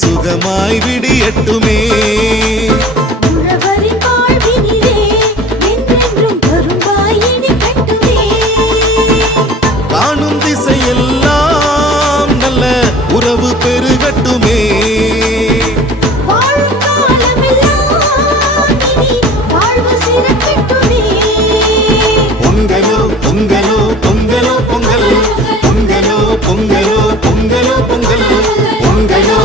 சுகமாய் விடியட்டுமே. உறவரின் வாழ்வினிலே என்றென்றும் கரும்பாய் இனிக்கட்டுமே. காணும் திசையெல்லாம் நல்ல உறவு பெருகட்டுமே. வாழும் காலமெல்லாம் இனி வாழ்வு சிறக்கட்டுமே. பொங்கலோ பொங்கலோ பொங்கலோ பொங்கல், பொங்கலோ பொங்கலோ பொங்கலோ பொங்கல், பொங்கலோ